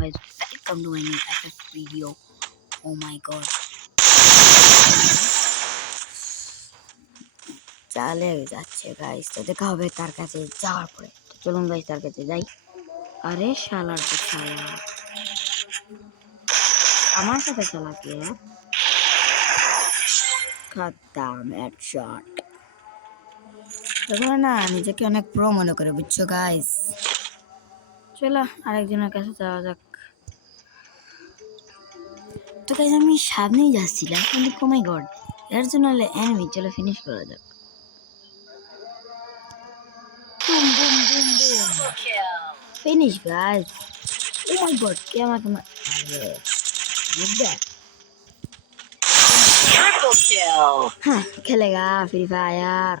guys, welcome to my new FF video. Oh my god. চলে যাচ্ছে guys, তো দেখা হবে তার কাছে যাওয়ার পরে। তো চলুন গাইস তার কাছে যাই। আরে শালার তো শালা আমার সাথে চালাকে খতম হেডশট। দেখো না নিজেকে অনেক প্রো মনে করে, বুঝছো গাইস। চলো আরেকজনের কাছে যাওয়া যাক। তো গাইস আমি সামনেই যাচ্ছিলাম কিন্তু ও মাই গড, এর জন্য এনিমি। চলো ফিনিশ করা যাক। Boom, boom, boom, boom. Finish, guys. Oh my god, क्या मार Triple kill. हाँ, खेलेगा फ्री फायर।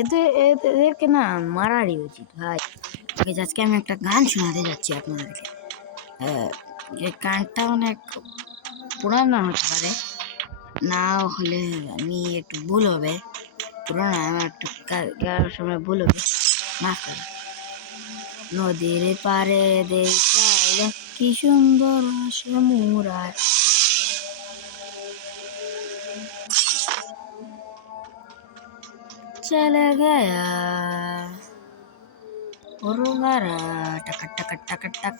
এদেরকে না মারারই উচিত ভাই। আজকে আমি একটা গান শোনাতে যাচ্ছি আপনাদেরকে। এই গানটা অনেক পুরানো হতে পারে, না হলে আমি একটু ভুল হবে। পুরানো আমার একটু গাওয়ার সময় ভুল হবে, মাফ করে। নদীর পারে দেখাইল কি সুন্দর সমুরায়, চলে গয়া ওরগারা টাকা টাকা টাকা টাক।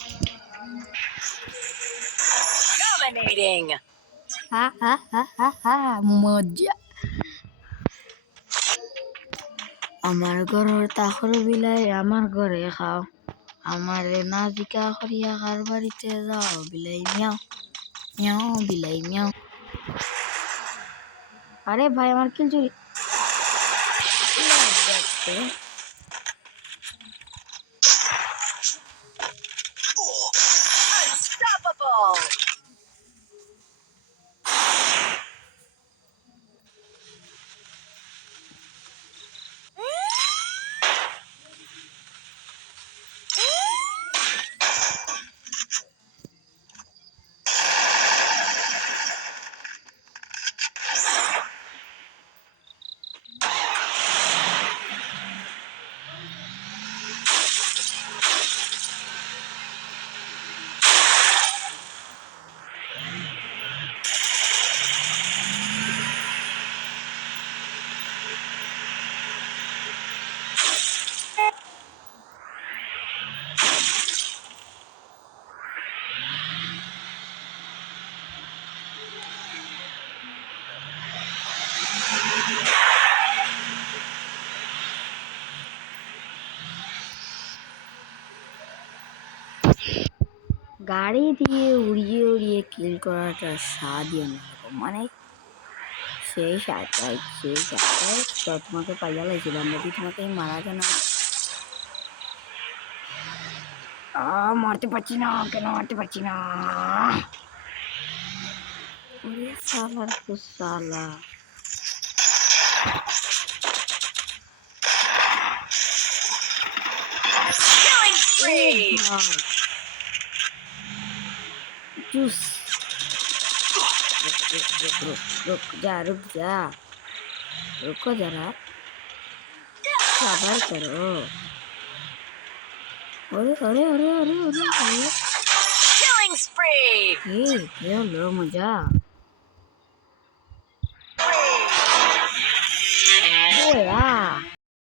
Dominating. হা হা হা হা হা মজা। আমার ঘরের তাহর বিলাই আমার ঘরে খাও, আমার নাজিকা করিয়া কার বাড়িতে যাও, বিলাই মিয়াও মিয়াও বিলাই মিয়াও। আরে ভাই আমার কিল চুরি। Unstoppable. গাড়ি দিয়ে উড়িয়ে উড়িয়ে কিল করাটা স্বাদই অন্যরকম, মানে সেই স্বাদটাই তোমাকে পাইয়া লাগছিলাম যদি তোমাকে মারা যায় না। মারতে পারছি না, কেন মারতে পারছি না? সালার তো সালা। जूस रुक जा रुको जरा, सबर करो। अरे अरे अरे अरे अरे किलिंग स्प्री। ये लो मजा।